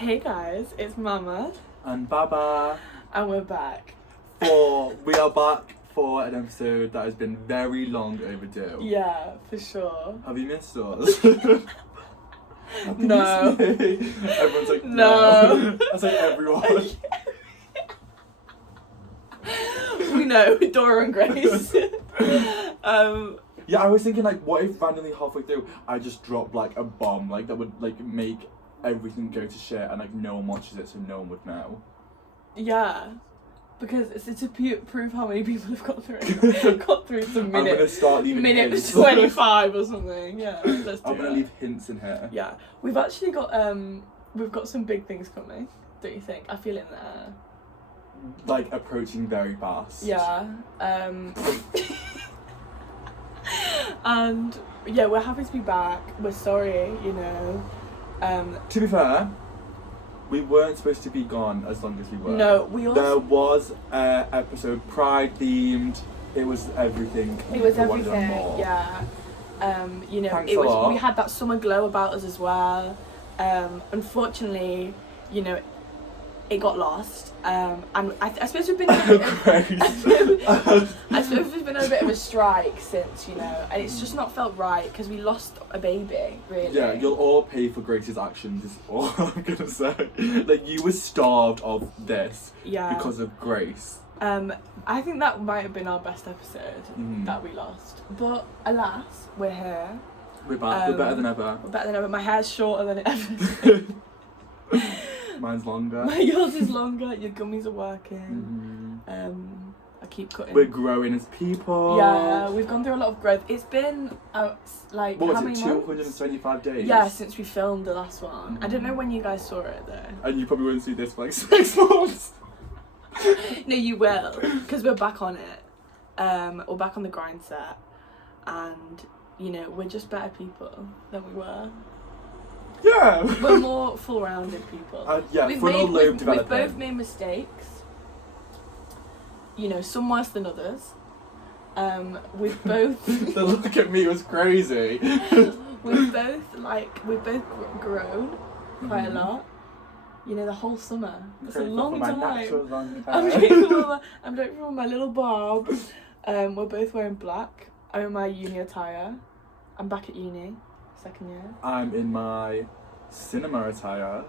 Hey guys, it's Mama. And Baba. And we're back. We are back for an episode that has been very long overdue. Yeah, for sure. Have you missed us? No. Everyone's like, no. I say everyone. We know, Dora and Grace. Yeah, I was thinking like, what if randomly halfway through I just dropped like a bomb, like that would like make everything go to shit and like no one watches it, so no one would know. Yeah. Because it's to prove how many people have got through it. Got through some I'm gonna start leaving minute hints. 25 or something. Yeah, let's do I'm gonna that. leave hints in here. Yeah, we've actually got we've got some big things coming. Don't you think? I feel it in the air. Like approaching very fast. Yeah. And yeah, we're happy to be back. We're sorry, you know. To be fair, we weren't supposed to be gone as long as we were. No, we also. There was an episode Pride themed. It was everything. It was I wanted everything. more. Yeah. You know, Thanks it a was. lot. We had that summer glow about us as well. Unfortunately, you know, it got lost. And I suppose we've been. I suppose we've been on a bit of a strike since, you know, and it's just not felt right because we lost a baby, really. Yeah, you'll all pay for Grace's actions. Is all I'm gonna say. Like you were starved of this. Yeah. Because of Grace. I think that might have been our best episode Mm. that we lost, but alas, we're here. We're back. We're better than ever. We're better than ever. My hair's shorter than it ever. Mine's longer. Yours is longer. Your gummies are working. I keep cutting. We're growing as people. Yeah, we've gone through a lot of growth. It's been like What how was many it? months? 225 days. Yeah, since we filmed the last one. I don't know when you guys saw it though. And you probably won't see this for like 6 months. No, you will, because we're back on it. We're back on the grind set, and you know we're just better people than we were. Yeah. We're more full-rounded people. Yeah, frontal lobe developing. We've both made mistakes. You know, some worse than others. We've both. The look at me was crazy. we've both grown quite a Mhm. lot. You know, the whole summer. It's a Grateful long for my time. natural long I'm hair. grateful for my little bob. We're both wearing black. I'm in my uni attire. I'm back at uni, second year. I'm in my cinema attire.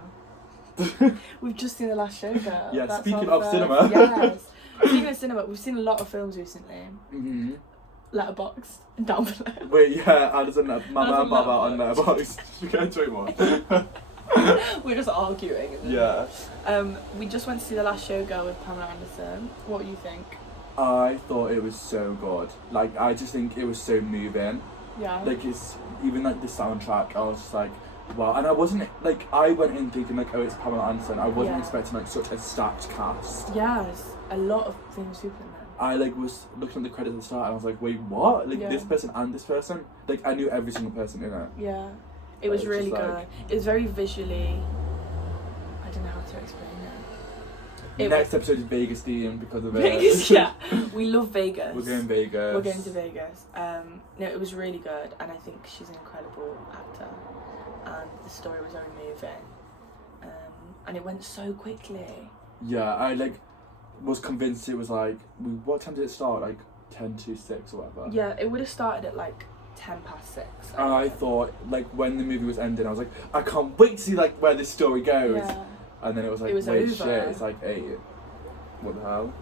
We've just seen The Last Showgirl. Yeah, That's speaking our of first- cinema. Yes. Speaking of cinema, we've seen a lot of films recently. Mm-hmm. Letterboxd down below. Wait, yeah, Addison, Mama and Baba on Letterboxd. Letterboxd. You can do one. We're just arguing. Isn't Yeah. it? We just went to see The Last Showgirl with Pamela Anderson. What do you think? I thought it was so good. Like, I just think it was so moving. Yeah. Like, it's even like the soundtrack, I was just like, wow. And I wasn't, like, I went in thinking, like, oh, it's Pamela Anderson. I wasn't Yeah. expecting, like, such a stacked cast. Yes, a lot of famous people in there. I, like, was looking at the credits at the start and I was like, wait, what? Like, Yeah. this person and this person? Like, I knew every single person in it. Yeah, it But was it's really just good. like- It was very visually. I don't know how to explain it. Next episode is Vegas themed because of it. Vegas, yeah. We love Vegas. We're going Vegas. We're going to Vegas. No, it was really good, and I think she's an incredible actor, and the story was very moving, and it went so quickly. Yeah, I, like, was convinced it was, like, what time did it start? Like, 10 to 6 or whatever. Yeah, it would have started at like 6:10. And I thought, like, when the movie was ending, I was like, I can't wait to see, like, where this story goes. Yeah. And then it was like, It was wait, over. shit, it's like 8. What the hell?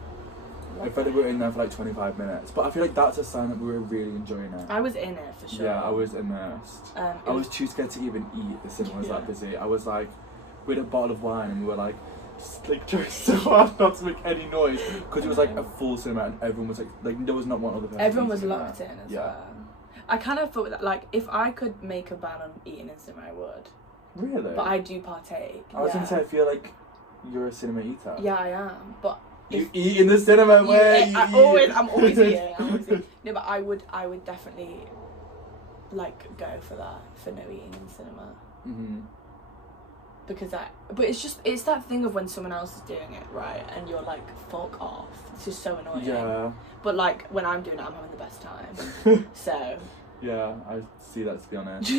I Love felt like it. we were in there for like 25 minutes. But I feel like that's a sign that we were really enjoying it. I was in it for sure. Yeah, I was immersed. I was too scared to even eat. The cinema was that Yeah. busy. I was like, we had a bottle of wine and we were like, just, like trying so hard not to make any noise because it was like a full cinema and everyone was like there was not one other person. Everyone was eating locked there. in as Yeah. well. I kind of thought that, like, if I could make a ban on eating in cinema, I would. Really? But I do partake. I was yeah. gonna say, I feel like you're a cinema eater. Yeah, I am. But You if eat in the cinema where you I'm eat. always eating. No, but I would definitely like go for that, for no eating in cinema. Mm-hmm. Because but it's that thing of when someone else is doing it, right, and you're like, fuck off. This is so annoying. Yeah. But like when I'm doing it, I'm having the best time. So Yeah, I see that, to be honest.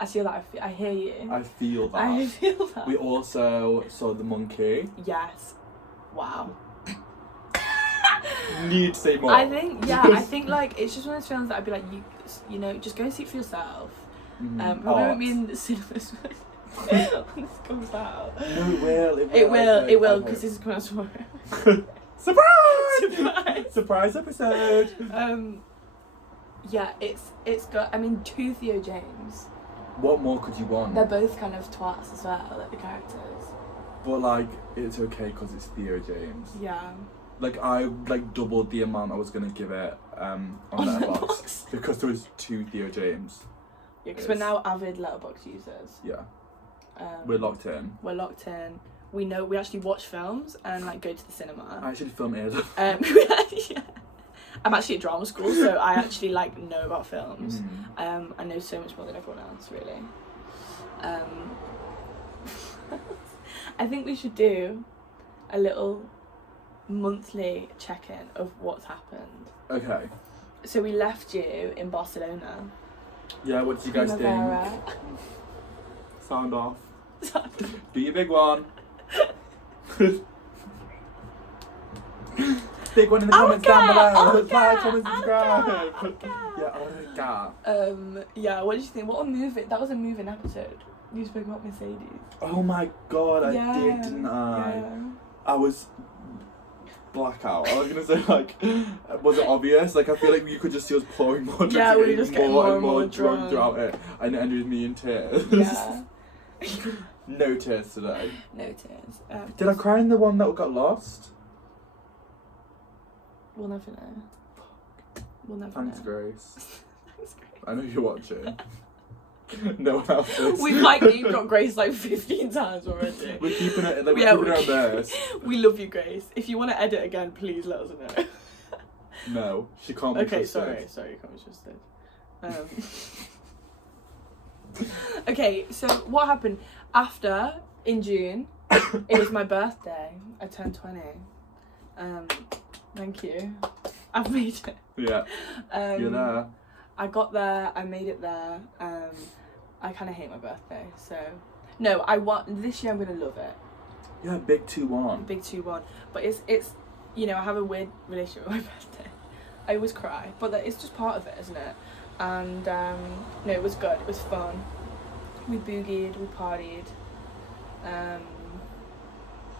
I feel that. I hear you. I feel that. I feel that. We also saw The Monkey. Yes. Wow. Need to say more. I think like it's just one of those films that I'd be like, you know, just go and see it for yourself. We won't be in the cinemas when this comes out. No, it will. It will, because this is coming out tomorrow. Surprise! Surprise episode. Yeah, it's got. I mean, 2 Theo James. What more could you want? They're both kind of twats as well, like the characters. But like, it's okay because it's Theo James. Yeah. Like I doubled the amount I was gonna give it on Letterboxd because there was 2 Theo James. Yeah, because we're now avid Letterboxd users. Yeah. We're locked in. We're locked in. We know we actually watch films and like go to the cinema. I actually film it. Yeah. I'm actually at drama school, so I actually like know about films. I know so much more than everyone else, really. I think we should do a little monthly check-in of what's happened. Okay. So we left you in Barcelona. Yeah, what did you guys Primavera. think? Sound off. Do your big one. Big one in the comments down below. Like, comment, subscribe. Yeah, what did you think? What a movie. That was a moving episode. You spoke about Mercedes. Oh my god, I did, didn't I? Yeah. I was blackout. I was gonna say, like, was it obvious? Like, I feel like you could just see us pouring more drinks. Yeah, we were just getting more and more drunk throughout it, and it ended with me in tears. Yeah. No tears today. No tears. Did I cry in the one that got lost? We'll never know. We'll never Thanks, know. Grace. Thanks, Grace. I know you're watching. No one else is. We've like you've got Grace like 15 times already. We're keeping it. Like, we're keeping her embarrassed. We love you, Grace. If you want to edit again, please let us know. No, she can't be trusted. Sorry, you can't be trusted. Okay, so what happened after in June? It was my birthday. I turned 20. Thank you. I've made it. Yeah. You're there. I got there. I made it there. I kind of hate my birthday, so no. I want this year. I'm gonna love it. Yeah, big 2-1. Big 2-1. But it's you know, I have a weird relationship with my birthday. I always cry, but it's just part of it, isn't it? And no, it was good. It was fun. We boogied. We partied.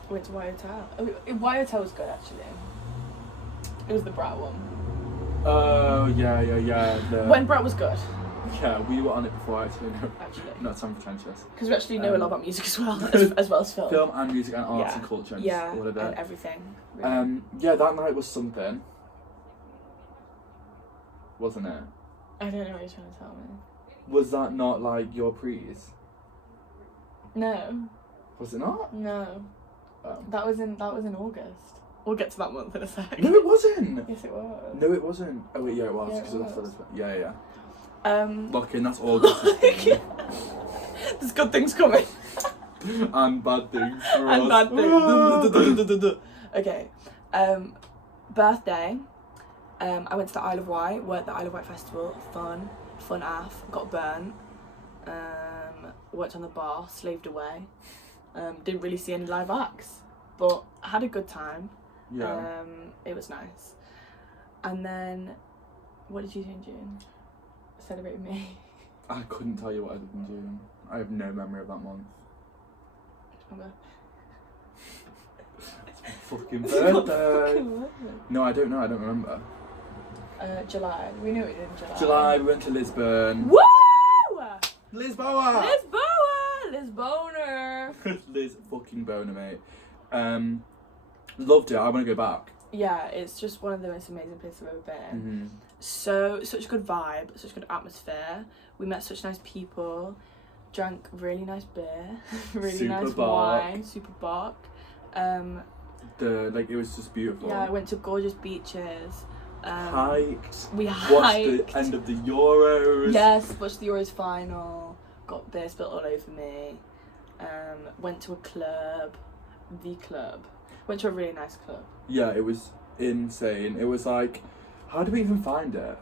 Went to Y Hotel. Y Hotel was good actually. It was the Brat one. Oh yeah. When Brat was good. Yeah, we were on it before actually. Actually. Not sound pretentious. Because we actually know a lot about music as well, as well as film. Film and music and arts and culture and yeah, all of it. and everything. Really. Yeah, that night was something. Wasn't it? I don't know what you're trying to tell me. Was that not like your prees? No. Was it not? No. Oh. That was in August. We'll get to that month in a sec. No, it wasn't. Yes, it was. No, it wasn't. Oh wait, yeah, it was. Yeah, Because it that's was. yeah. Lock in. That's August. There's good things coming. And bad things for us. And bad things. Okay. Birthday. I went to the Isle of Wight. Worked at the Isle of Wight Festival. Fun AF. Got burnt. Worked on the bar. Slaved away. Didn't really see any live acts, but I had a good time. Yeah. It was nice. And then, what did you do in June? Celebrate with me. I couldn't tell you what I did in June. I have no memory of that month. It's my fucking birthday. No, I don't know. I don't remember. July. We knew what we did in July. July, we went to Lisbon. Woo! Lisboa! Lisboner! Liz fucking boner, mate. Loved it. I want to go back. Yeah, it's just one of the most amazing places I've ever been. Mm-hmm. Such a good vibe, such good atmosphere. We met such nice people. Drank really nice beer, really Super nice bark. wine, super bark. It was just beautiful. Yeah, I went to gorgeous beaches. Hiked. We Watched hiked. the end of the Euros. Yes, watched the Euros final. Got beer spilled all over me. Went to a club, the club. Went to a really nice club. Yeah, it was insane. It was like, how did we even find it?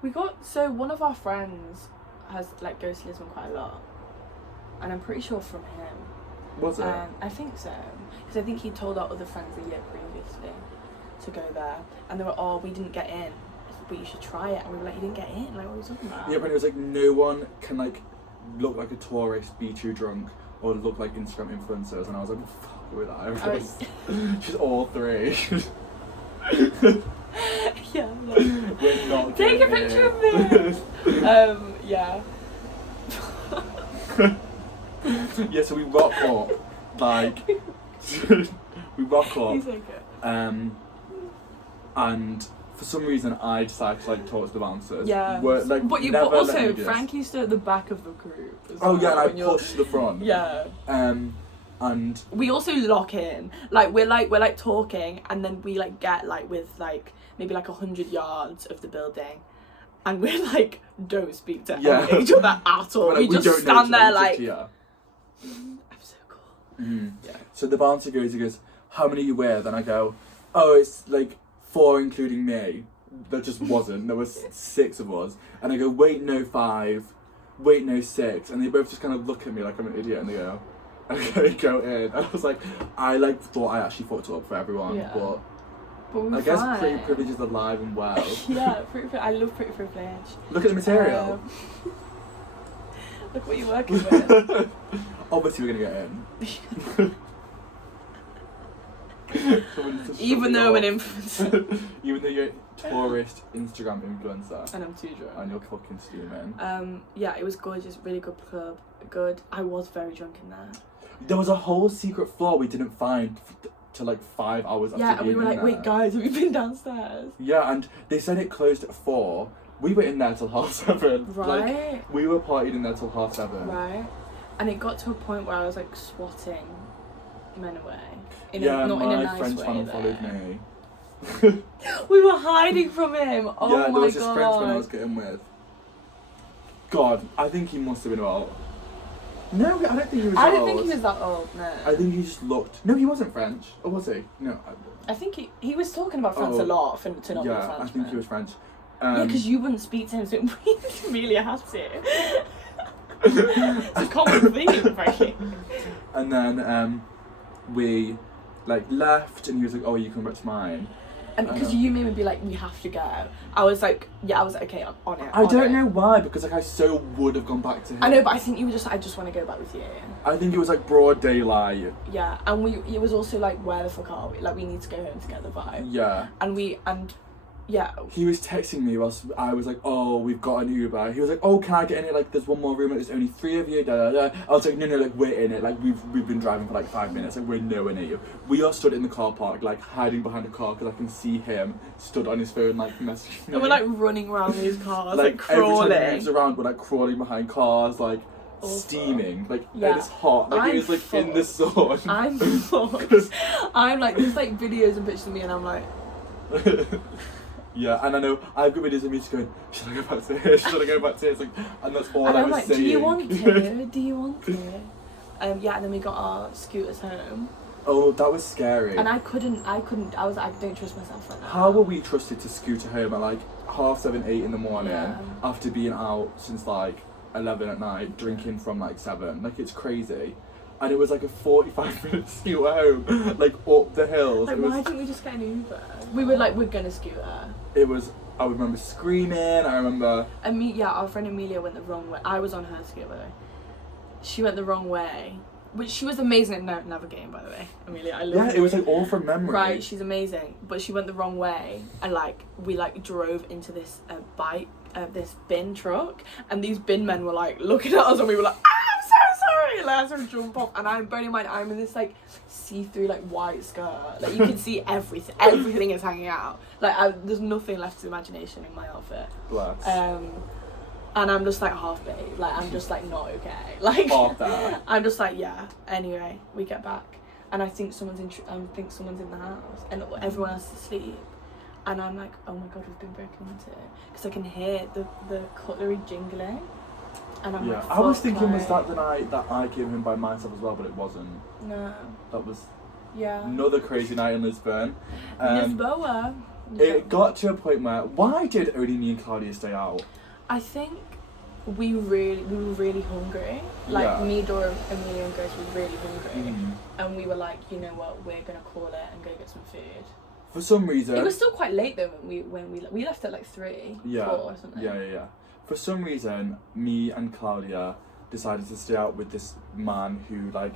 We got, so one of our friends, has like goes to Lisbon quite a lot, and I'm pretty sure from him. Was it? I think so, because I think he told our other friends the year previously to go there, and they were, oh, we didn't get in, but you should try it, and we were like, you didn't get in, like, what are you talking about? Yeah, but it was like no one can like look like a tourist, be too drunk, or look like Instagram influencers, and I was like, well, fuck with that. She's all three. Yeah, like, We're not take a getting picture in. of me. Yeah. Yeah, so we rock up, like, we rock up, He's okay. and for some reason I decided to like talk to the bouncers. Yeah. Like, but never let also, me do this. Frankie stood at the back of the group. As Oh well, yeah, and I when you're- pushed to the front. Yeah. And We also lock in. Like we're like talking, and then we like get like with like maybe like 100 yards of the building, and we're like don't speak to Yeah. each other at all. Well, we just don't know stand each there other, like. yeah. I'm so cool. Mm. Yeah. So the bouncer he goes, how many are you with? And I go, oh, it's like 4 including me. There just wasn't. There was 6 of us. And I go, wait, no 5. Wait, no 6. And they both just kind of look at me like I'm an idiot, and they go, okay, go in. And I was like, I like thought I actually fucked it up for everyone, Yeah. but But we were I guess fine. pretty privilege is alive and well. Yeah, I love pretty privilege. Look at the material. Look what you're working with. Obviously, we're gonna get in. Someone's just Even shoving though I'm an off. influencer. Even though you're a tourist Instagram influencer And I'm too drunk. and you're fucking steaming. Yeah, it was gorgeous, really good club. Good. I was very drunk in there. There was a whole secret floor we didn't find till like 5 hours after Yeah, and we being were in like, wait, there. guys, have we been downstairs? Yeah, and they said it closed at 4. We were in there till 7:30. Right. Like, we were partying in there till 7:30. Right. And it got to a point where I was like swatting men away. Not Yeah, in a my nice French way. fan though. followed me. We were hiding from him. Oh Yeah, my there was god. this French man I was getting with. God, I think he must have been about. No, I don't think he was I that don't think old. he was that old, no. I think he just looked. No, he wasn't French. Or was he? No. I think he was talking about France Oh, a lot to not be a Yeah, Frenchman. I think he was French. Yeah, because you wouldn't speak to him, so we really had to. It's a common thing, Frankie. And then we like left, and he was like, "Oh, you come back to mine." And because you made me be like, we have to go. I was like, okay, I'm on it. I don't know why, because like I so would have gone back to him. I know, but I think you were just like, I just want to go back with you. I think it was like broad daylight. Yeah, and it was also like, where the fuck are we? Like, we need to go home together vibe. Yeah. Yeah. He was texting me whilst I was like, "Oh, we've got an Uber." He was like, "Oh, can I get in it? Like, there's one more room. Like, there's only 3 of you." Da da da. I was like, "No, like we're in it. Like we've been driving for like 5 minutes. Like we're nowhere near you." We are stood in the car park, like hiding behind a car, because I can see him stood on his phone, like messaging me. And we're like running around these cars, like every crawling. time he moves around, we're like crawling behind cars, like Awful. steaming, like Yeah. and it's hot. Like I'm it was like in the sun. I'm fucked. I'm like, there's like videos and pictures of me, and I'm like, Yeah, and I know I've got videos of me just going, should I go back to here? Should I go back to here? It's like, and that's all and I I'm was like, saying. do you want to? Do you want to? Yeah, and then we got our scooters home, Oh, that was scary. and I couldn't. I was like, I don't trust myself like that. How were we trusted to scooter home at like 7:30, 8 in the morning Yeah. after being out since like 11 at night, drinking from like 7? Like, it's crazy. And it was like a 45-minute scoot home, like up the hills. Like, it was, why didn't we just get an Uber? We were like, we're gonna scooter. It was. I remember screaming. I remember. Our friend Amelia went the wrong way. I was on her scooter, by the way. She went the wrong way, which she was amazing at navigating, by the way. Amelia, I love Yeah, you. it was like all from memory. Right, she's amazing, but she went the wrong way, and like we like drove into this this bin truck, and these bin men were like looking at us, and we were like, I'm so sorry, like I sort of jump off, and I'm bearing in mind I'm in this like see-through like white skirt, like you can see everything is hanging out, like there's nothing left to imagination in my outfit, Bless. and I'm just like half baked, like I'm just like not okay, like Half that. I'm just like yeah. Anyway, we get back. And I think someone's in the house, and everyone else is asleep. And I'm like, oh my god, we've been broken into, because I can hear the cutlery jingling. And I'm Yeah, like, I was fuck, thinking was like, that the night that I gave him by myself as well, but it wasn't. No. That was Yeah. another crazy night in Lisbon. Lisboa. It got to a point where, why did only me and Claudia stay out? I think we were really hungry. Like Yeah. me, Dora, Amelia and Grace were really hungry. Mm. And we were like, you know what, we're gonna call it and go get some food. For some reason. It was still quite late though when we left at like 3, 4 or something. Yeah. For some reason, me and Claudia decided to stay out with this man who, like,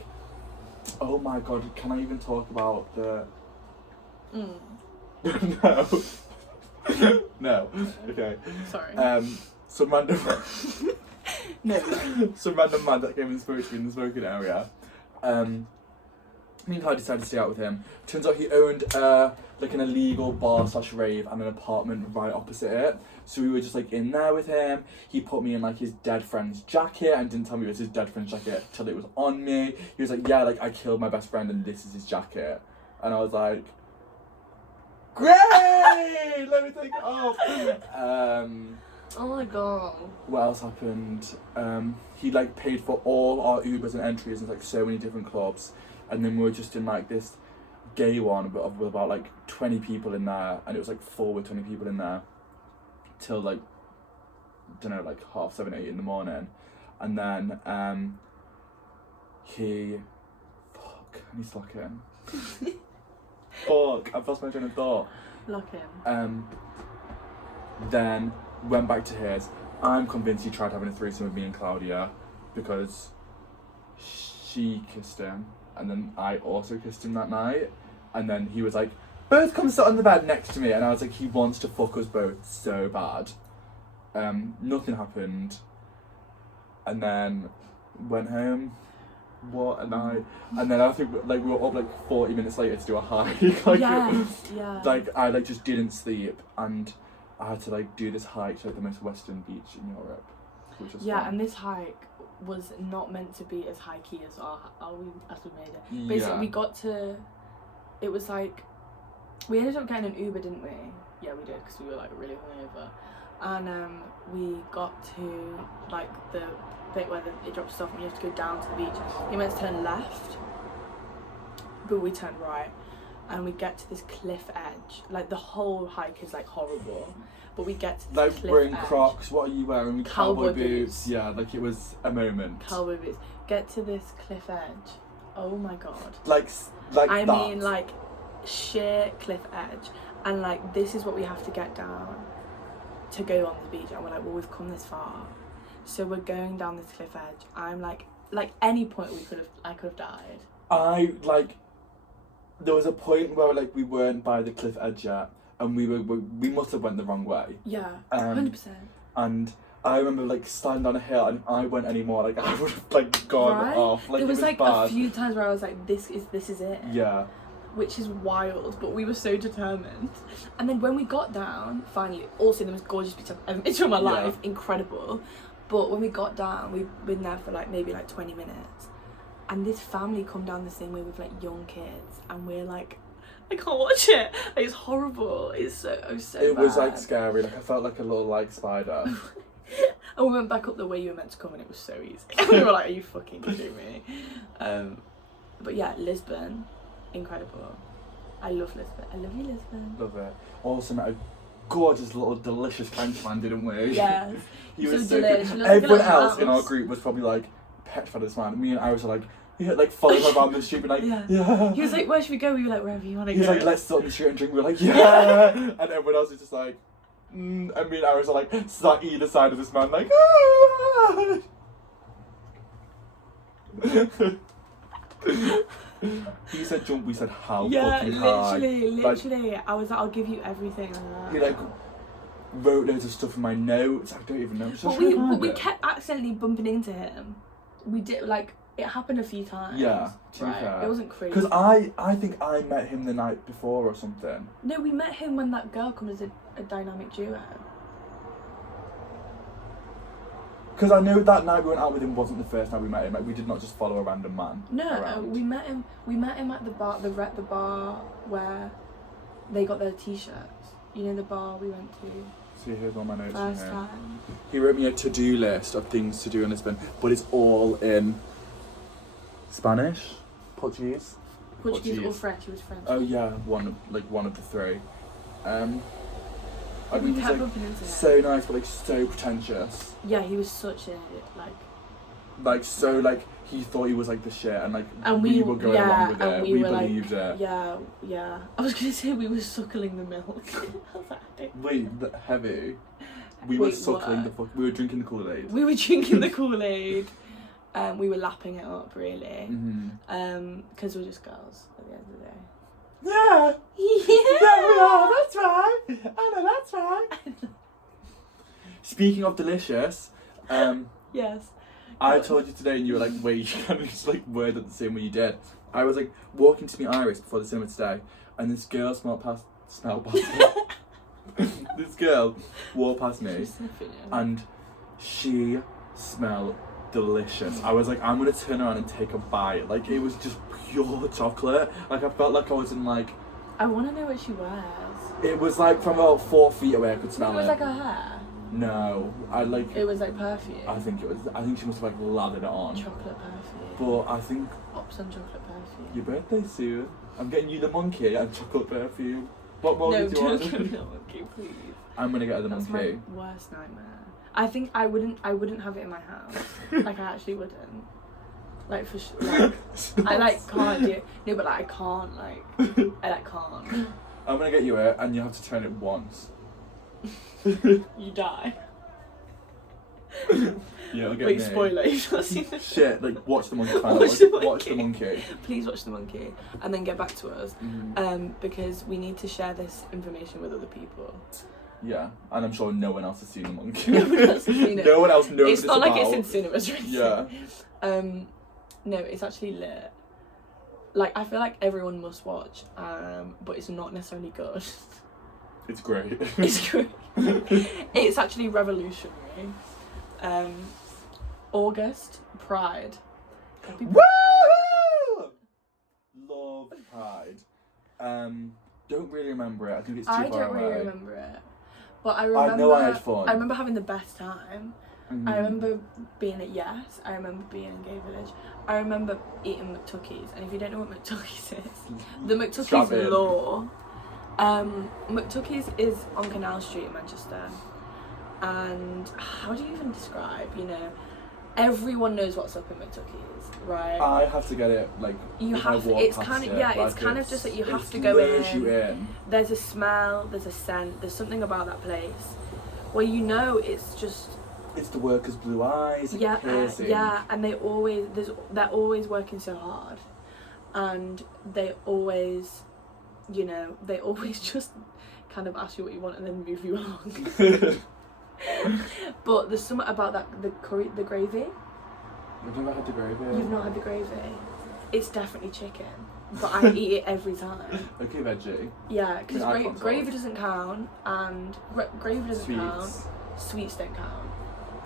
oh my god, can I even talk about the? No. No. Okay. Sorry. Some random. No. Some random man that came and spoke to me in the smoking area. Me and Claudia decided to stay out with him. Turns out he owned like an illegal bar/rave and an apartment right opposite it. So we were just like in there with him. He put me in like his dead friend's jacket and didn't tell me it was his dead friend's jacket till it was on me. He was like, yeah, like I killed my best friend and this is his jacket. And I was like, great! Let me take it off. Oh my god. What else happened? He like paid for all our Ubers and entries in like so many different clubs. And then we were just in like this gay one with about like 20 people in there, and it was like full with 20 people in there till like, don't know, like 7:30, 8 in the morning. And then fuck, I need to lock him. Fuck, I've lost my train of thought. Lock him. Then went back to his. I'm convinced he tried having a threesome with me and Claudia because she kissed him. And then I also kissed him that night. And then he was like, both come sit on the bed next to me. And I was like, he wants to fuck us both so bad. Nothing happened. And then went home. What a night. And then I think like we were up like 40 minutes later to do a hike. Like, yeah. Like I like just didn't sleep. And I had to like do this hike to like the most western beach in Europe. Which was fun. And this hike was not meant to be as hikey as we made it. Basically, we got to. It was like we ended up getting an Uber, didn't we? Yeah, we did because we were like really hungover, and we got to like the bit where it drops us off and you have to go down to the beach. You're meant to turn left, but we turned right, and we get to this cliff edge. Like the whole hike is like horrible. But we get to the like cliff wearing edge. Crocs, what are you wearing? Cowboy boots. Yeah, like it was a moment. Cowboy boots. Get to this cliff edge. Oh my god. Like I that. mean, like sheer cliff edge, and like this is what we have to get down to go on the beach. And we're like, well, we've come this far, so we're going down this cliff edge. I'm like any point I could have died. There was a point where like we weren't by the cliff edge yet. And we must have went the wrong way. Yeah, 100%. And I remember like sliding down a hill, and I went anymore. Like I would have like gone right? off. Like there was it was like bad. a few times where I was like, this is it. Yeah. Which is wild, but we were so determined. And then when we got down, finally, also the most gorgeous beach I've ever been to in my life, incredible. But when we got down, we'd been there for like maybe like 20 minutes, and this family come down the same way with like young kids, and we're like, I can't watch it. Like, it's horrible. It's so It bad. was like scary. Like I felt like a little like spider. And we went back up the way you were meant to come, and it was so easy. We were like, are you fucking kidding me? But yeah, Lisbon, incredible. I love Lisbon. I love you, Lisbon. Love it. Also met a gorgeous little delicious Frenchman, didn't we? Yes. He So was so delish. good. He looks like a Everyone little else in our mouse. group was probably like petrified of this man. Me and Iris were like, like following him around the street, and like, yeah. He was like, where should we go? We were like, wherever you want to He go. was like, let's sit on the street and drink. We were like, yeah. And everyone else was just like, and me and Iris are like sat either side of this man, like, ah. He said jump, we said how fucking high. literally. I was like, I'll give you everything. He like wrote loads of stuff in my notes. I don't even know. But we kept accidentally bumping into him. We did, like, it happened a few times. Yeah, to be fair. It wasn't crazy. Because I think I met him the night before or something. No, we met him when that girl comes as a dynamic duo. Because I know that night we went out with him wasn't the first night we met him. Like we did not just follow a random man. No, around. we met him. We met him at the bar, the bar where they got their t-shirts. You know the bar we went to See, here's all my notes from first here. time. He wrote me a to-do list of things to do in Lisbon, but it's all in Spanish, Portuguese. Portuguese or French? He was French. Oh yeah, one of the three. I We think he kept was like bumping into him. so nice, but like so pretentious. Yeah, he was such a like. Like so like he thought he was like the shit, and like And we were going along with and it. we We were like, believed it. yeah. I was gonna say we were suckling the milk. I was like, I don't- Wait, heavy. We were Wait, suckling what? we were drinking the Kool-Aid. We were drinking the Kool-Aid. We were lapping it up, really. Mm-hmm. Because we're just girls at the end of the day. Yeah. Yeah, we are. That's right. I know that's right. Speaking of delicious, Yes. I told you today, and you were like, "Wait, you kind of just like worded the same way you did." I was like walking to meet Iris before the cinema today, and this girl smelled past me. This girl walked past me, and she smelled delicious. I was like, I'm gonna turn around and take a bite. Like it was just pure chocolate. Like I felt like I was in like. I want to know what she wears. It was like from about 4 feet away. I could It smell was it. like her hair. No, I like. It was like perfume. I think it was. I think she must have like lathered it on. Chocolate perfume. But I think Ops on chocolate perfume. your birthday soon. I'm getting you the monkey and chocolate perfume. What more No, do you want? don't give me that monkey, please. I'm gonna get her the That's monkey. my worst nightmare. I think I wouldn't have it in my house. Like I actually wouldn't. Like for sure. Like, I like can't do. No, but like I can't. Like I like can't. I'm gonna get you it, and you have to turn it once. You die. Yeah, I'll get Wait, me. spoiler. You've not seen the Shit, like watch the monkey. Watch the Watch the monkey. monkey. Please watch the monkey and then get back to us. Because we need to share this information with other people. Yeah, and I'm sure no one else has seen the monkey. No one else has seen it. No one else knows It's not about. like it's in cinemas or anything. Yeah. No, it's actually lit. Like I feel like everyone must watch, but it's not necessarily good. It's great. It's great. It's actually revolutionary. August Pride. Happy Woo! Love Pride. Don't really remember it. I think it's too I far don't away. really remember it, but I remember. I know I had fun. I remember having the best time. Mhm. I remember being at Yes. I remember being in Gay Village. I remember eating McTuckies, and if you don't know what McTuckies is, the Strap in. McTuckies lore. McTuckies is on Canal Street in Manchester, and how do you even describe? You know, everyone knows what's up in McTuckies, right? I have to get it like. You if I have. walk It's past kind of it, yeah. like, It's kind of just that you have it to go lures in. you in. There's a smell. There's a scent. There's something about that place where you know it's just. It's the workers' blue eyes. Like, Yeah, piercing. yeah, and they're always working so hard, and they always, you know, they always just kind of ask you what you want and then move you along. But there's something about that the gravy. I've never had the gravy. You've not had the gravy. It's definitely chicken, but I eat it every time. Okay, veggie. Yeah, because I can't gravy talk. doesn't count, and gravy doesn't count. Sweets. Sweets don't count.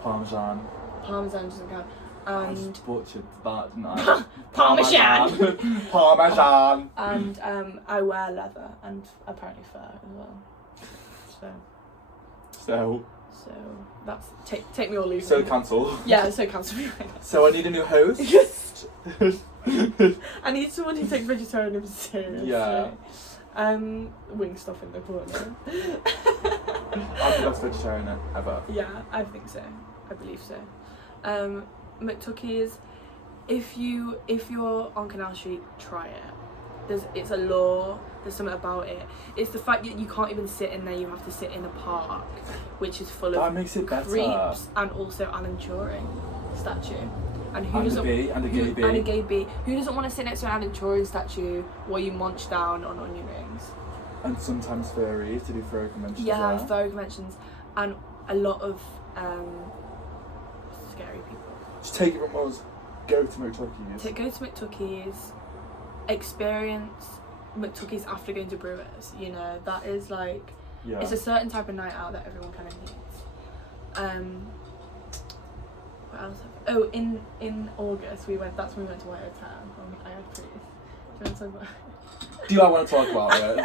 Parmesan. Parmesan doesn't count. I And just butchered that, didn't I? Parmesan. Parmesan. And I wear leather and apparently fur as well. So that's take me or leave so me. cancel. Yeah, so cancel me right now. So I need a new host. Yes. I need someone who takes vegetarianism seriously. Yeah. Wing stuff in the corner. I'm the best vegetarian ever. Yeah, I think so. I believe so. McTuckies, if you're on Canal Street, try it. It's a law. There's something about it. It's the fact that you can't even sit in there. You have to sit in a park, which is full That of makes it better. creeps, and also Alan Turing statue. And who And a doesn't? bee, and a gay bee. And a gay bee. Who doesn't want to sit next to an Alan Turing statue while you munch down on onion rings? And sometimes furries to do furry conventions. Yeah, there. furry conventions, and a lot of scary people. Just take it from us. Go to McTuckies. Go to McTuckies, experience McTuckies after going to Brewers. You know, that is like Yeah. it's a certain type of night out that everyone kind of needs. What else? In August that's when we went to White Hotel. I had pretty. Do you want to talk about? Do I want to talk about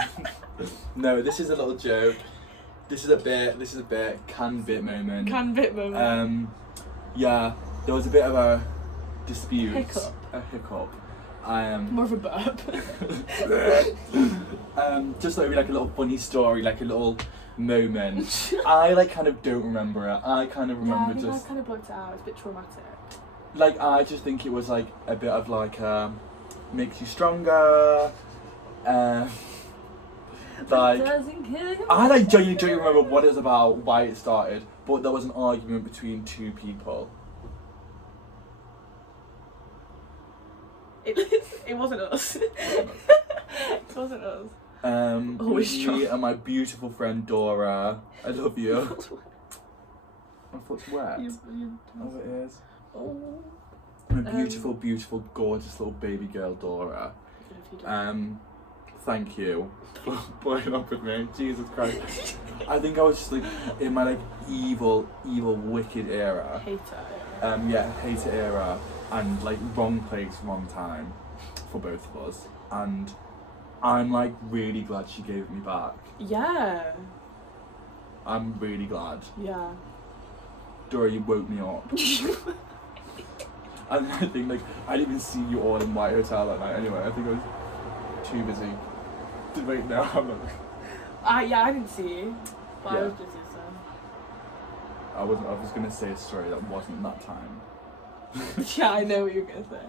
it? No, this is a little joke. This is a bit. Can bit moment. Can bit moment. Yeah, there was a bit of a dispute. Hiccup. A hiccup. More of a burp. Just maybe like a little funny story, like a little moment. I like kind of don't remember it. I kind of remember I think just I kind of blocked it out. It's a bit traumatic. like I just think it was like a bit of like makes you stronger. Like Doesn't kill you. I like genuinely don't remember what it's about, why it started, but there was an argument between two people. It wasn't us. It wasn't us. Always Me strong. and my beautiful friend Dora. I love you. My foot's wet. Oh, it is. Oh. My beautiful, beautiful, gorgeous little baby girl Dora. Thank you for putting up with me. Jesus Christ. I think I was just like in my like evil, wicked era. Hater. Hater era, and like wrong place, wrong time for both of us. And I'm like really glad she gave it me back. Yeah. I'm really glad. Yeah. Dora, you woke me up. And I think like I didn't even see you all in White Hotel that night anyway. I think I was too busy. Wait, no, I'm not. I didn't see you, but I Yeah. was busy, so. I was gonna say a story that wasn't that time. Yeah, I know what you're gonna say.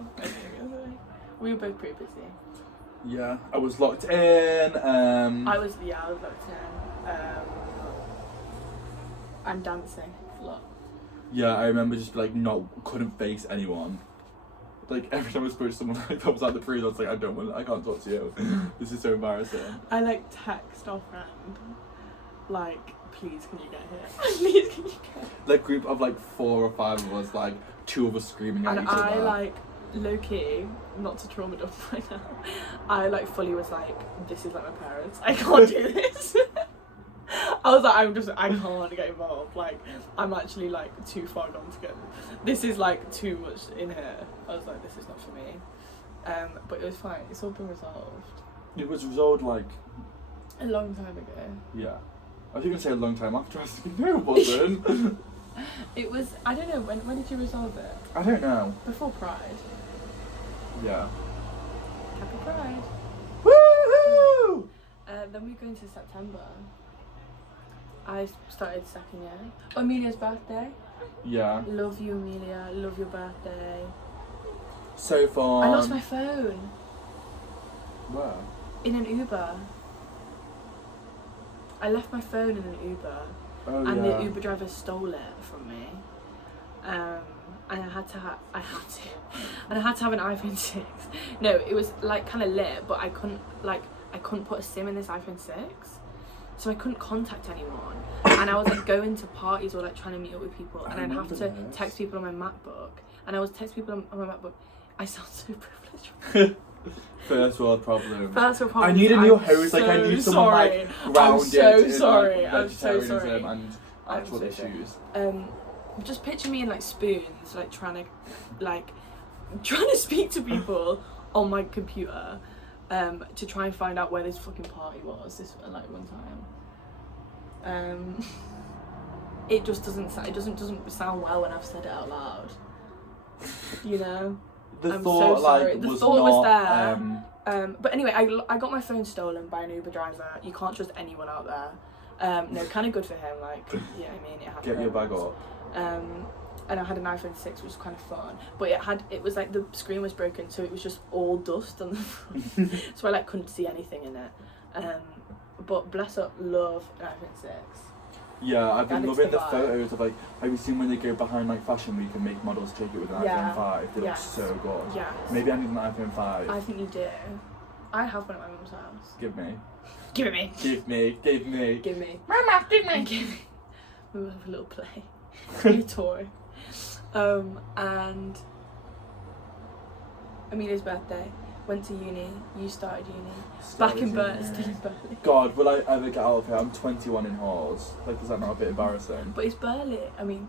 We were both pretty busy. Yeah, I was locked in. I was locked in. And dancing a lot. Yeah, I remember just like couldn't face anyone. Like every time I spoke to someone like that was at the freeze, I was like, I can't talk to you. This is so embarrassing. I like text our friend, like, please can you get here? Please can you get here? Like group of like 4 or 5 of us, like 2 of us screaming at And each other. I like, low key, not to trauma dump right now, I like fully was like, this is like my parents, I can't do this. I was like, I can't get involved. Like, I'm actually like too far gone to get. This is like too much in here. I was like, this is not for me. But it was fine. It's all been resolved. It was resolved like A long time ago. yeah. I was gonna say a long time after. I was thinking, no, it wasn't. It was. I don't know. When did you resolve it? I don't know. Before Pride. Yeah. Happy Pride. Woohoo! Then we go into September. I started second year. Amelia's birthday. Yeah. Love you, Amelia. Love your birthday. So far. I lost my phone Where? in an Uber. I left my phone in an Uber, Oh and yeah. the Uber driver stole it from me. And I had to have an iPhone 6. No, it was like kind of lit, but I couldn't put a SIM in this iPhone 6. So I couldn't contact anyone, and I was like going to parties or like trying to meet up with people, and I'd have to text people on my MacBook, and I was texting people on my MacBook. I sound so privileged. First world problem. First world I problem. need a new I'm host. Like I so need someone sorry. like grounded I'm so in sorry. like, I'm so vegetarianism sorry. and actual I'm so sorry. issues. Just picture me in like spoons, like trying to speak to people on my computer, to try and find out where this fucking party was this like one time. It just doesn't sound well when I've said it out loud. You know. The I'm thought so sorry. like The was thought not. was there. But anyway, I got my phone stolen by an Uber driver. You can't trust anyone out there. No, kind of good for him. Like, you know what I mean? It happened. Get your bag up. And I had an iPhone 6, which was kind of fun. But it was like the screen was broken, so it was just all dust on the front. So I like couldn't see anything in it. But bless up, love an iPhone 6. Yeah, I've been And it's loving the the vibe. photos of like. Have you seen when they go behind like Fashion Week and make models take it with an Yeah. iPhone 5? They Yes. look so good. Yes. Maybe I need an iPhone 5. I think you do. I have one at my mum's house. Give me. Give it me. Give me. Give me. Give me. Mama, give me. Give me. We'll have a little play. A new toy. And Amelia's birthday. Went to uni. You started uni. Back in Burley. Still in Burley. God, will I ever get out of here? I'm 21 in halls. Like, is that not a bit embarrassing? But it's Burley. I mean,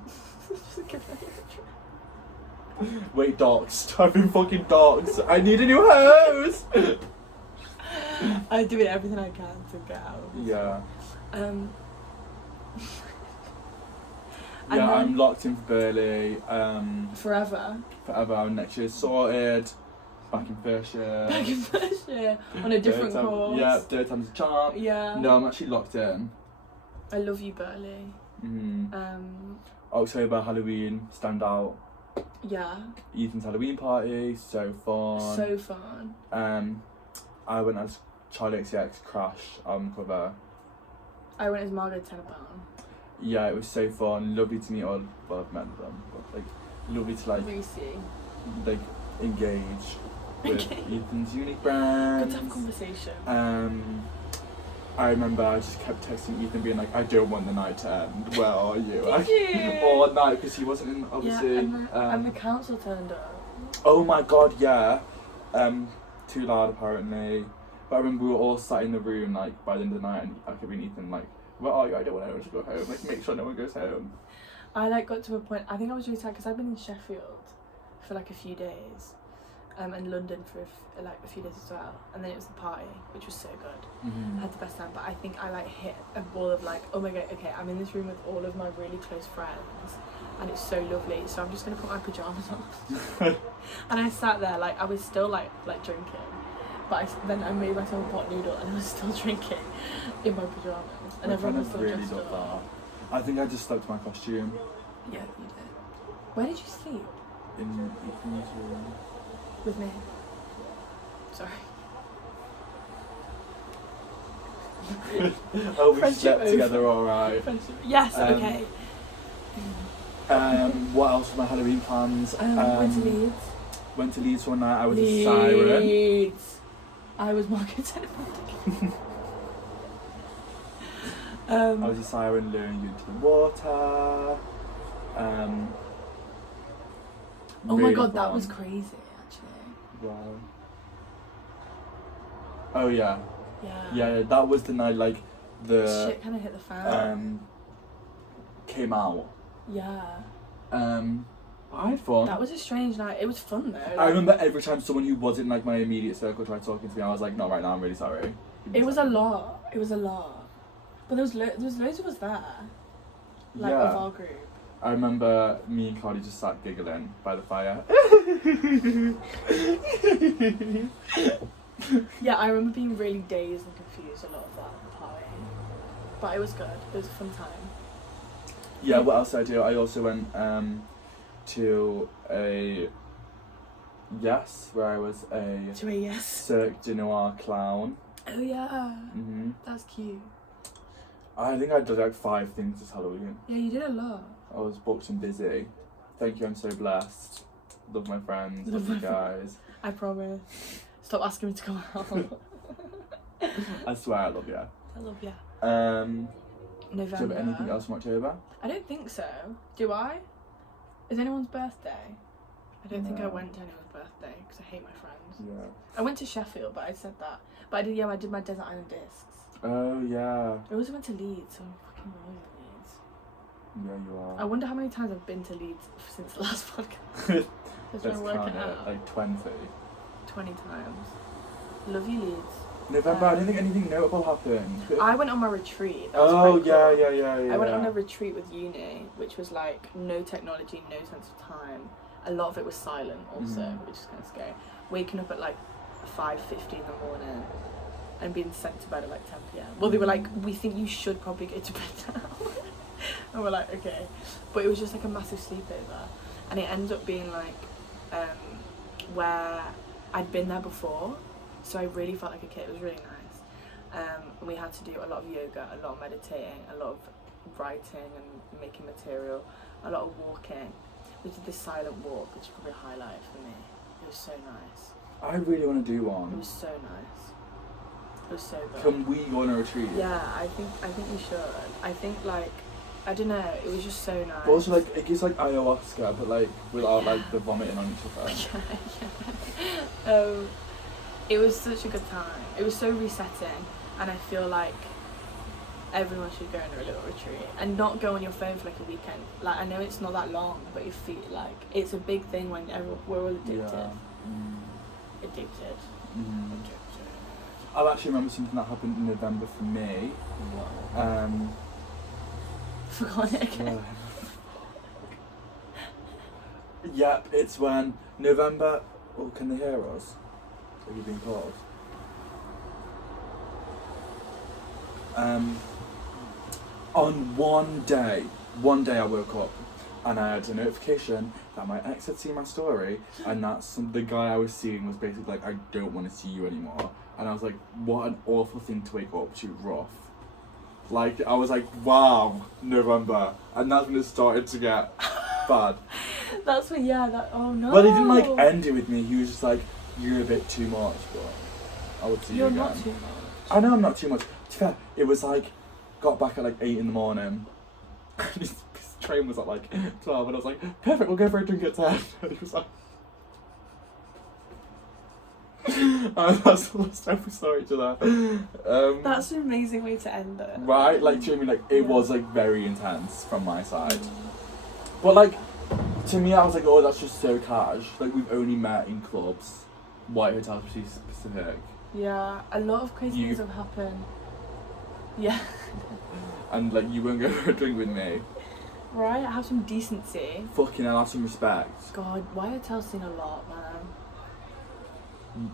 just give it a try. Wait, doxed. I've been fucking doxed. I need a new house. I'm doing everything I can to get out. Yeah. And Yeah, then- I'm locked in for Burley. Forever. Forever. Next year's sorted. Back in first year. Back in first year. On a different Third time- course. Yeah, third time's a charm. Yeah. No, I'm actually locked in. I love you, Burley. October, Halloween, stand out. Yeah. Ethan's Halloween party, so fun. So fun. I went as Charlie XCX Crash album cover. I went as Margot Tenenbaum. Yeah, it was so fun. Lovely to meet all. Well, I've met them, but like lovely to like engage with Ethan's unique brand. Good to have conversation. I remember I just kept texting Ethan, being like, "I don't want the night to end. Where are you?" Did you? All night, because he wasn't in. Obviously. Yeah, and the council turned up. Oh my god, yeah. Too loud apparently. But I remember we were all sat in the room like by the end of the night, and I kept being Ethan like, "Where are you? I don't want anyone to go home. Like, make sure no one goes home." I like got to a point. I think I was really sad because I've been in Sheffield for like a few days, and London for like a few days as well. And then it was the party, which was so good. I had the best time. But I think I like hit a wall of like, oh my god, okay, I'm in this room with all of my really close friends, and it's so lovely. So I'm just gonna put my pajamas on. And I sat there like I was still like drinking. But then I made myself a pot noodle and I was still drinking in my pyjamas. And everyone was still really dressed got up. that. I think I just stuck to my costume. Yeah, you did. Where did you sleep? In Ethan's room. With me. Sorry. Oh, we Friendship slept over. together alright. Friendship. Yes, okay. What else were my Halloween plans? Went to Leeds. Went to Leeds one night. I was a siren. Leeds. I was Margaret Tenenbaum. I was a siren luring you into the water. Oh my really god, that fun. was crazy, actually. Wow. Oh yeah. Yeah. Yeah, that was the night like the shit kind of hit the fan. came out. Yeah. I had fun. That was a strange night. It was fun though. I remember every time someone who wasn't like my immediate circle tried talking to me, I was like, "Not right now. I'm really sorry." It was a lot. It was a lot. But there was loads of us there. Like Yeah. of our group. I remember me and Carly just sat giggling by the fire. Yeah, I remember being really dazed and confused a lot of that party. But it was good. It was a fun time. Yeah, what else did I do? I also went to a where I was a To a yes. Cirque du Noir clown. Oh yeah. That's cute. I think I did like 5 things this Halloween. Yeah, you did a lot. I was booked and busy. Thank you, I'm so blessed. Love my friends, love you guys. I promise. Stop asking me to come out. I swear I love you. I love you. Do you November. have anything else from October? I don't think so. Do I? Is anyone's birthday? I don't think I No. went to anyone's birthday because I hate my friends. Yeah. I went to Sheffield, but I said that. But I did. Yeah, I did my Desert Island Discs. Oh yeah. I also went to Leeds, so I'm fucking annoying Leeds. Yeah, you are. I wonder how many times I've been to Leeds since the last podcast. Just Let's trying to work count it it, out. like 20. 20 times. Love you, Leeds. November, I don't think anything notable happened. I went on my retreat. That was Oh quite yeah, cool. yeah. I went on a retreat with uni, which was like no technology, no sense of time. A lot of it was silent also, which is kind of scary. Waking up at like 5:50 in the morning and being sent to bed at like 10 p.m. Well, they were like, we think you should probably go to bed now. And we're like, okay. But it was just like a massive sleepover. And it ended up being like where I'd been there before. So I really felt like a kid. It was really nice. And we had to do a lot of yoga, a lot of meditating, a lot of writing and making material, a lot of walking. We did this silent walk, which is probably a highlight for me. It was so nice. I really want to do It one. was so nice. It was so good. Can we go on a retreat? Yeah, I think we should. I think like, I don't know, it was just so nice. But also like it gives like ayahuasca, but like without like the vomiting on each other. Yeah. It was such a good time. It was so resetting, and I feel like everyone should go on a little retreat and not go on your phone for like a weekend. Like I know it's not that long, but you feel like it's a big thing when we're all addicted. Yeah. Addicted. I actually remember something that happened in November for me. What? Forgot it again. Yep, it's when November. Oh, can they hear us? Are you being called? On one day I woke up and I had a notification that my ex had seen my story, and that the guy I was seeing was basically like, I don't want to see you anymore. And I was like, what an awful thing to wake up to, rough. Like, I was like, wow, November. And that's when it started to get bad. That's when, oh no. Well, he didn't like end it with me, he was just like, you're a bit too much, but I would see you again. You're not too much. I know I'm not too much. To be fair, it was like, got back at like 8 in the morning. His train was at like 12, and I was like, perfect, we'll go for a drink at 10. And he was like, that's the last time we saw each other. That's an amazing way to end it. Right? Like, do you know what I mean? Like, it was like very intense from my side. But like, to me, I was like, oh, that's just so cash. Like, we've only met in clubs. White Hotel specific. Yeah, a lot of crazy things have happened. Yeah. And like, you won't go for a drink with me. Right, have some decency. Fucking hell, have some respect. God, White Hotel's seen a lot, man.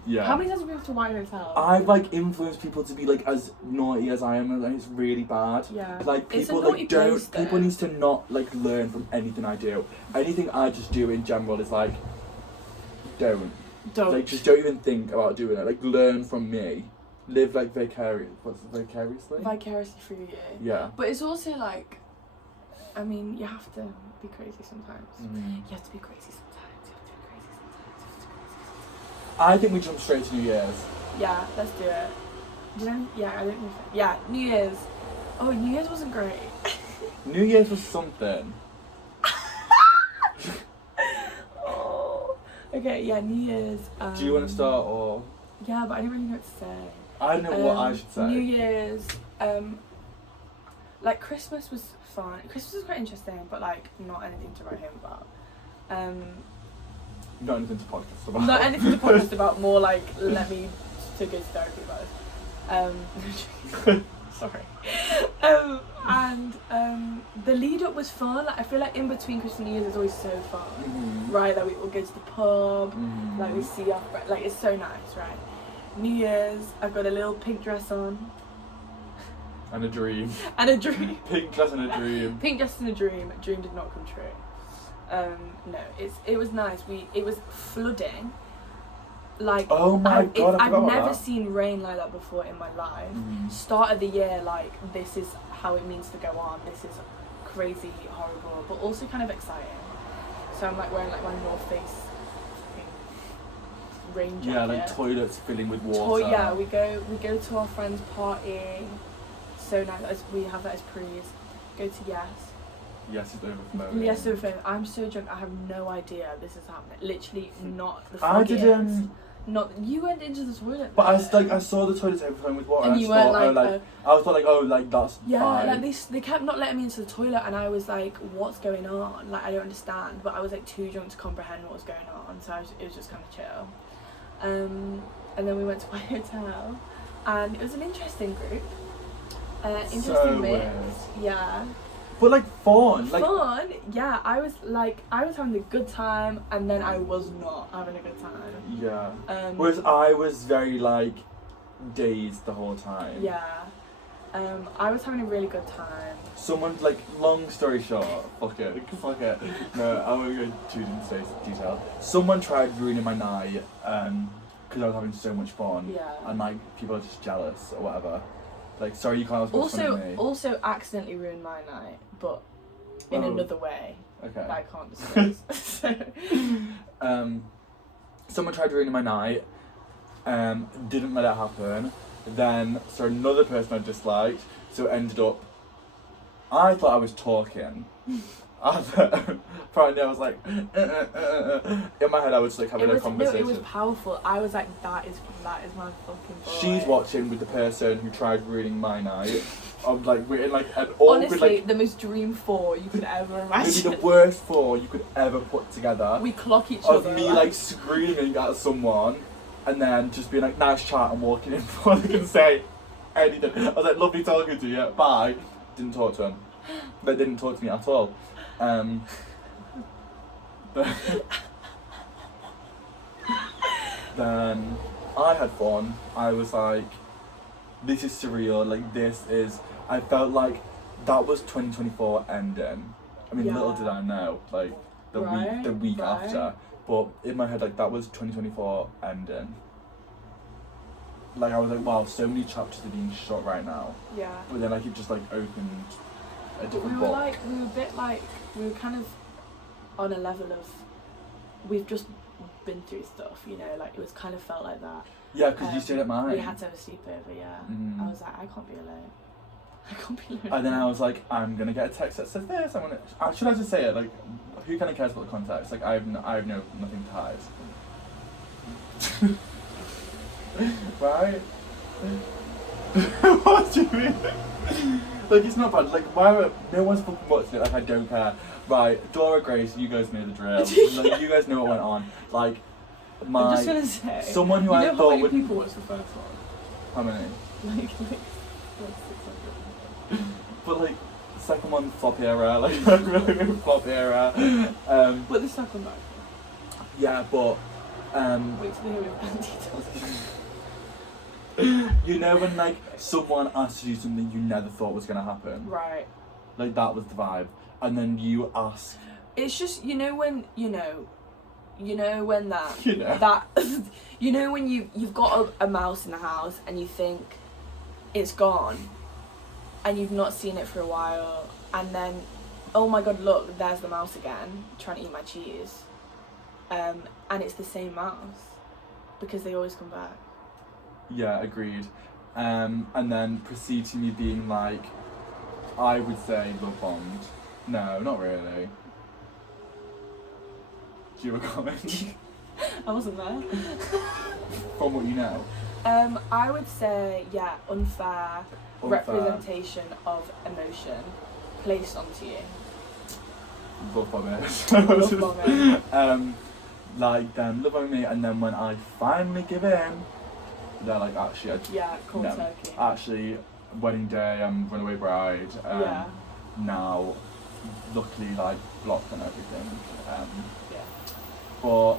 Yeah. How many times have we been to White Hotel? I've like influenced people to be like as naughty as I am, and it's really bad. Yeah. Like, It's a people naughty like don't. place, though. People needs to not like learn from anything I do. Anything I just do in general is like, don't. Don't. Like, just don't even think about doing it. Like, learn from me. Live like vicariously. Vicariously through you. Yeah. But it's also like, I mean, you have to be crazy sometimes. Mm. You have to be crazy sometimes. I think we jump straight to New Year's. Yeah, let's do it. Yeah, I don't know. Yeah, New Year's. Oh, New Year's wasn't great. New Year's was something. Oh. Okay, yeah, New Year's. Do you want to start or? Yeah, but I don't really know what to say. I don't know what I should say. New Year's, like Christmas was fun. Christmas was quite interesting, but like not anything to write home about. Not anything to podcast about. Not anything to podcast about. More like let me to go to therapy about it. Sorry. And the lead up was fun. Like, I feel like in between Christmas and New Year's is always so fun, right? Like we all go to the pub, like we see our friends. Like it's so nice, right? New Year's, I've got a little pink dress on. And a dream. And a dream. Pink dress and a dream. Pink dress and a dream. Dream did not come true. No, it was nice. It was flooding. Like, oh my god, I've about never that. seen rain like that before in my life. Mm. Start of the year, like this is how it means to go on. This is crazy, horrible, but also kind of exciting. So I'm like wearing like my North Face rain jacket. Yeah, like toilets filling with water. Yeah, we go to our friend's party. So nice. We have that as prees. Go to Yes. Yes, it's overflowing. Yes, overflowing. I'm so drunk. I have no idea this is happening. Literally not the I foggiest. didn't. Not you went into the toilet. But I saw the toilets overflowing with water. And you weren't like, I was like, oh, like that's yeah, fine. like they kept not letting me into the toilet, and I was like, what's going on? Like I don't understand. But I was like too drunk to comprehend what was going on, so it was just kind of chill. And then we went to White Hotel, and it was an interesting group. Interesting So mix. weird. Yeah. But like fun. Like, Fun, yeah. I was having a good time, and then I was not having a good time. yeah. Whereas I was very like dazed the whole time. Yeah. I was having a really good time. Someone, like, long story short, fuck it. No, I won't go too into detail. Someone tried ruining my night, because I was having so much fun. Yeah. And like people are just jealous or whatever. Like, sorry, you can't have fun with me. Also accidentally ruined my night, but in another way Okay. that I can't disclose. So. Someone tried ruining my night, didn't let it happen. Then, so another person I disliked, so it ended up, I thought I was talking. Apparently I was like, in my head I was like having a conversation. No, it was powerful. I was like, that is my fucking boy. She's watching with the person who tried ruining my night. I'm like, we're in like an awkward, honestly, like, the most dream four you could ever maybe imagine. the worst four you could ever put together. We clock each of other. me like screaming at someone and then just being like, nice chat, and walking in before they can say anything. I was like, lovely talking to you, bye. Didn't talk to them. They didn't talk to me at all. Then I had fun. I was like, this is surreal. Like, this is. I felt like that was 2024 ending. I mean, little Yeah. did I know, like the Right, week right. after. But in my head, like that was 2024 ending. Like I was like, wow, so many chapters are being shut right now. Yeah. But then like it just like opened a But different we were book. like, we were a bit like, we were kind of on a level of, we've just been through stuff, you know, like it was kind of felt like that. Yeah, because you stayed at mine. We had to have a sleepover, yeah. Mhm. I was like, I can't be alone. I can't be alone. And then I was like, I'm gonna get a text that says this. I'm gonna. Should I just say it? Like, who kind of cares about the context? Like, I have nothing to hide. Right? What do you mean? Like, it's not bad. Like, why? No one's fucking watching it. Like, I don't care. Right, Dora Grace, you guys know the drill. Like, you guys know what went on. Like, I'm just gonna say, someone who you I know how thought many would. people watched the first one? How many? Like 600. But like, second one flop era. Like, really flop era. But the second back. Yeah, but Wait till they hear with band details. you know when like someone asks you something you never thought was gonna happen, Right. like that was the vibe, and then you ask, It's just, you know when that you know, that you know when you've got a mouse in the house and you think it's gone and you've not seen it for a while, and then oh my god, look, there's the mouse again trying to eat my cheese, and it's the same mouse because they always come back. yeah, agreed, and then proceed to me being like, I would say love bombed. No, not really. Do you have a comment? I wasn't there. From what you know. I would say, yeah, unfair representation of emotion placed onto you. Love bombers. Love bombing. Like then love on me, and then when I finally give in, they're like, actually, Yeah, cold no. turkey. Actually, wedding day, I'm runaway bride. Yeah. Now, luckily, like blocked and everything. Yeah. But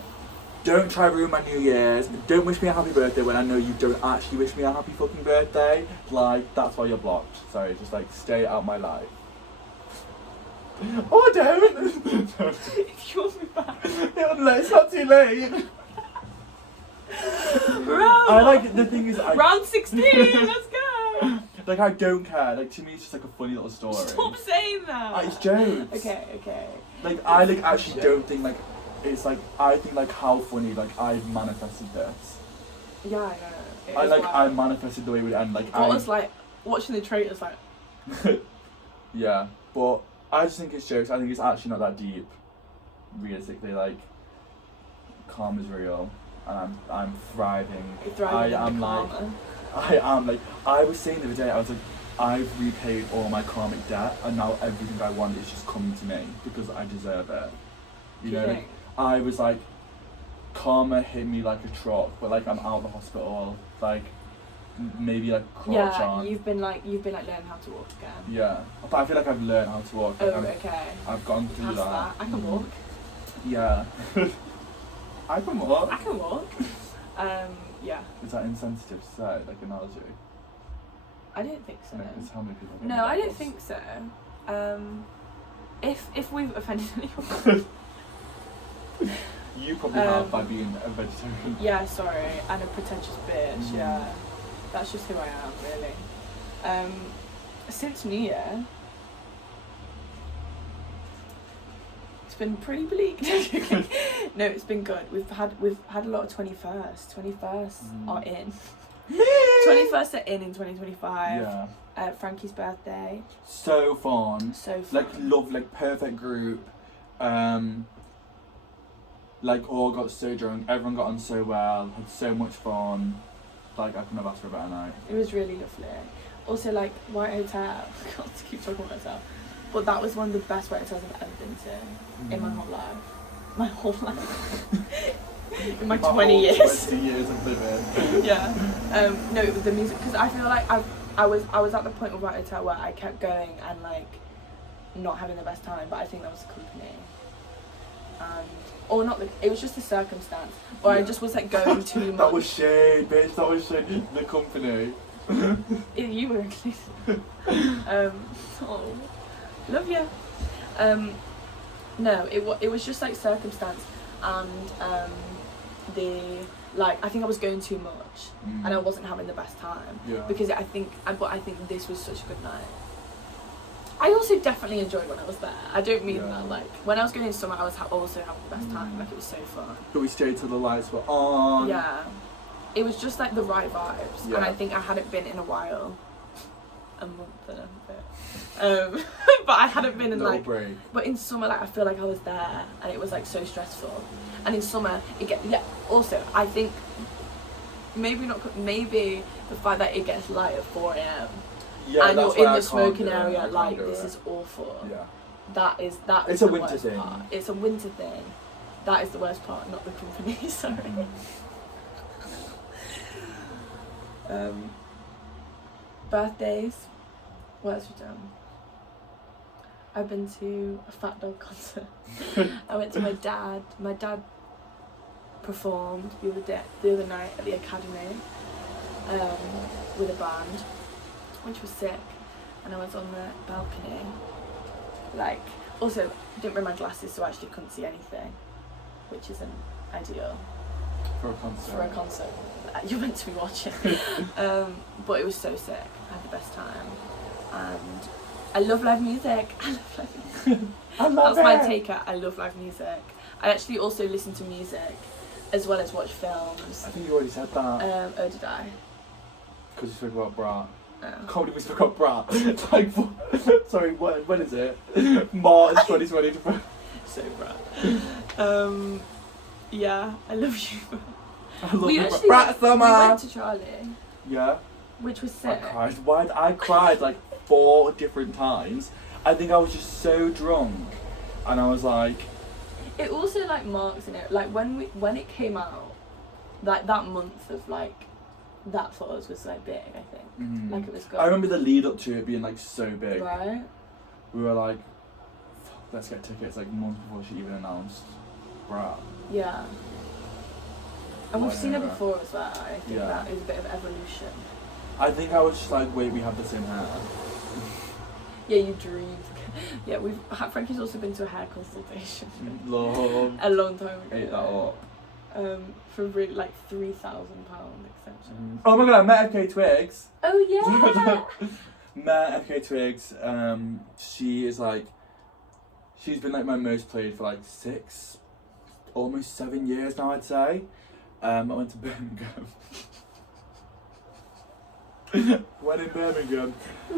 don't try to ruin my New Year's. Don't wish me a happy birthday when I know you don't actually wish me a happy fucking birthday. Like, that's why you're blocked. Sorry, just like stay out my life. Oh, don't! If you want me back. It's not too late. I like, the thing is, Round 16, let's go! like, I don't care. Like, to me, it's just like a funny little story. Stop saying that! It's jokes. Okay. Like, I like actually don't think like it's like, I think like how funny, like I've manifested this. Yeah, I know. It I is like, I wild. manifested the way it would end. Like, What was like, watching the traitors like, yeah, but I just think it's jokes. I think it's actually not that deep. Realistically, like, calm is real, and I'm thriving. you're thriving I in am the like, karma. I am like, I was saying the other day, I was like, I've repaid all my karmic debt, and now everything I want is just coming to me because I deserve it. You Do know, think? I was like, karma hit me like a truck, but like I'm out of the hospital, like maybe like crutch Yeah, on. you've been like learning how to walk again. Yeah, but I feel like I've learned how to walk. Oh, Like, okay. I've gone through Past that. I can walk. Yeah. I can walk. I can walk. Yeah. Is that insensitive to say, like analogy? I don't think so. No, it's how many people. No, I don't think so. If we've offended anyone. You probably have by being a vegetarian. Yeah, sorry, and a pretentious bitch. Mhm. Yeah, that's just who I am, really. Since New Year, it's been pretty bleak. No, it's been good. We've had a lot of 21st. 21st are in. 21st are in 2025. Yeah. Frankie's birthday. So fun. So fun. Like love, like perfect group. Like all got so drunk. Everyone got on so well. Had so much fun. Like I couldn't have asked for a better night. It was really lovely. Also, like, White Hotel. God, to keep talking about myself. But that was one of the best White Hotels I've ever been to in my whole life. My whole life. In my 20 years. 20 years of living. Yeah. No, the music, because I feel like I was at the point with White Hotel where I kept going and like not having the best time, but I think that was the company. Or not it was just the circumstance. Or I just was like going too much. That was shade, bitch. That was shade. The company. You were included. Oh, love you. No, it was just like circumstance, and I think I was going too much, and I wasn't having the best time. Yeah. Because I think this was such a good night. I also definitely enjoyed when I was there. I don't mean that like when I was going in summer, I was also having the best time. Like it was so fun. But we stayed till the lights were on. Yeah, it was just like the right vibes, and I think I hadn't been in a while, a month and a bit. But I hadn't been in Little like. break. But in summer, like I feel like I was there, and it was like so stressful. And in summer, Also, I think maybe the fact that it gets light at 4 a.m. Yeah, and that's you're why in I the can't smoking do it. I area, can't like do this it. is awful. Yeah. That is It's the a winter worst thing. part. It's a winter thing. That is the worst part, not the company. Sorry. Birthdays. What else have you done? I've been to a Fat Dog concert. I went to my dad. My dad performed the other night at the Academy with a band, which was sick. And I was on the balcony. Like, also didn't bring my glasses, so I actually couldn't see anything, which isn't ideal For a concert. for a concert that you're meant to be watching. But it was so sick. I had the best time, and I love live music. I love live music. That's my take. I love live music. I actually also listen to music as well as watch films. I think you already said that. Oh, did I? Because you spoke about Brat. Oh. Can't believe we spoke about Brat. Like, sorry, when is it? March 2020. So Brat. Yeah, I love you. I love We you, actually Brat we Summer. went to Charlie, Yeah. which was I sick. cried. Why? I cried like 4 different times. I think I was just so drunk, and I was like, It also like marks in it, like when it came out, like that month of like that for us was like big. I think like it was good. I remember the lead up to it being like so big. Right. We were like, fuck, let's get tickets like months before she even announced Brat. Yeah. And we've seen it Whatever. before as well. I think Yeah. that is a bit of evolution. I think I was just like, wait, we have the same hair. Yeah, you dreamed. Yeah, Frankie's also been to a hair consultation Love. a long time ago. Ate that up. For really like £3,000 extension. Oh my god, I met FK Twigs. Oh yeah. Met FK Twigs. She is like, she's been like my most played for like 6, almost 7 years now, I'd say. I went to Birmingham. Went in Birmingham.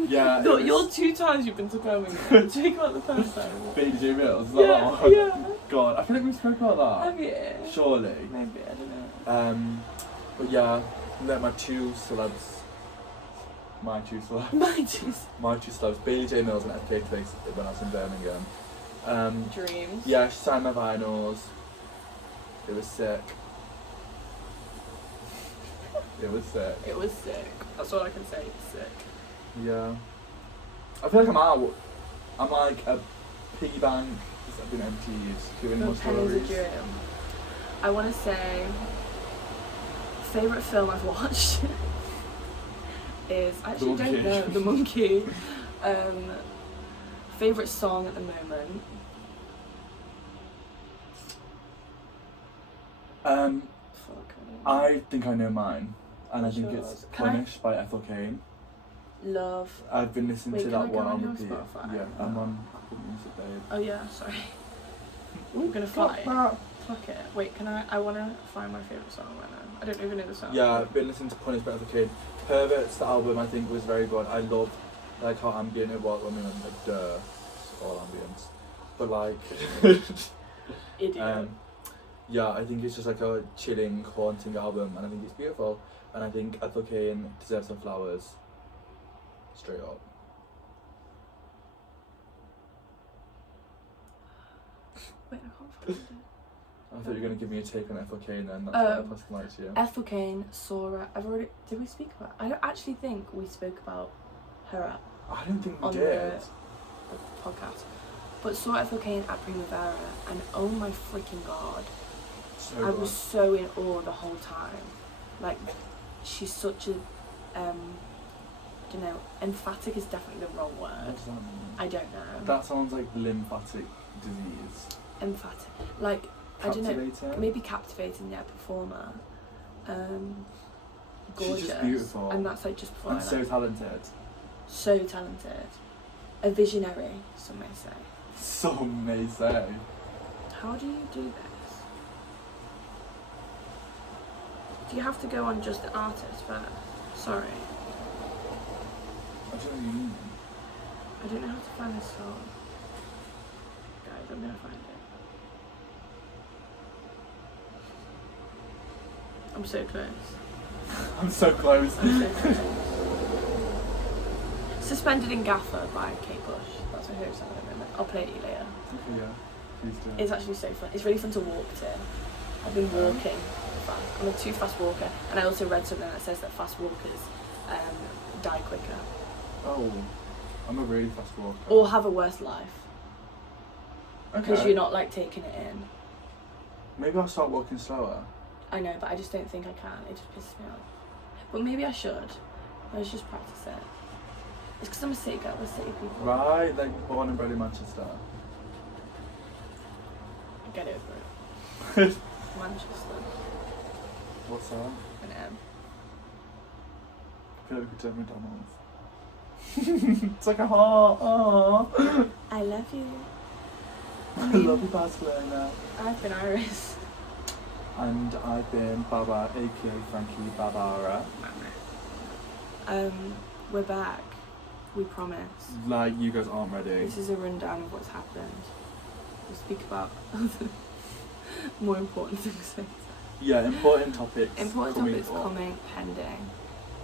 Yeah. No, it was you're 2 times you've been to Birmingham. Check out the first time. BJ Mills. Is that that Yeah, one? yeah. God, I feel like we spoke about that. Have you? Surely. Maybe, I don't know. But yeah, met my 2 celebs. My 2 celebs. My 2 celebs. Bailey J Mills and FK Twigs when I was in Birmingham. Dreams. Yeah, she signed my vinyls. It was sick. It was sick. It was sick. That's all I can say. It's sick. Yeah. I feel like I'm out. I'm like a piggy bank that's been emptied. Do you have any more Penny's a stories? dream. I want to say, favourite film I've watched is, I actually The don't Monkey. know, The Monkey. Favourite song at the moment. Fuck. I think I know mine. And I What's think yours? it's Can I- Punished by Ethel Cain. Love. I've been listening Wait, to can I that go one on on your repeat. Spotify? Yeah, I'm on Apple Music, babe. Oh yeah, sorry. I'm gonna Fuck fight. that. Fuck it. Wait, I wanna find my favourite song right now. I don't even know the song. Yeah, I've been listening to Punished by Ethel Cain. Perverts, the album, I think was very good. I loved like how ambient it was. I mean, like, duh, it's all ambience. But like, Idiot. yeah, I think it's just like a chilling, haunting album, and I think it's beautiful. And I think Ethel Cain deserves some flowers. Straight up. Wait, I can't find it. I thought you were gonna give me a take on Ethel Cain, then that's why I passed the light to you. Ethel Cain, Sora. Did we speak about? I don't actually think we spoke about her I don't think we on did. the podcast. But saw Ethel Cain at Primavera, and oh my freaking god, So I good. was so in awe the whole time. Like, she's such a don't know. Emphatic is definitely the wrong What word. does that mean? I don't know. That sounds like lymphatic disease. Emphatic. Like, I don't know. Captivating? Maybe captivating, yeah, performer. Gorgeous. She's just beautiful. And that's like just before And I so like, talented. so talented. A visionary, some may say. Some may say. How do you do this? Do you have to go on just the artist first? Sorry. I don't know what you mean. I don't know how to find this song. Guys, I'm gonna find it. I'm so close. I'm so close. I'm so close. Suspended in Gaffer by Kate Bush. That's my favourite song at the moment. I'll play it to you later. Okay, yeah. Please do. It's actually so fun. It's really fun to walk to. I've been walking fast. I'm a too fast walker. And I also read something that says that fast walkers die quicker. Oh, I'm a really fast walker. Or have a worse life. Because Okay. you're not like taking it in. Maybe I'll start walking slower. I know, but I just don't think I can. It just pisses me off. But maybe I should. I should just practice it. It's because I'm a city girl. We're city people. Right, like born and bred in Manchester. Get over it. Manchester. What's that? An M. I feel like we could do McDonald's. It's like a heart. Aww. I love you. I love you, Barcelona. I've been Iris. And I've been Baba, aka Frankie Barbara. We're back. We promise. Like, you guys aren't ready. This is a rundown of what's happened. We'll speak about more important things later. Yeah, important topics. Important coming topics up. coming, pending.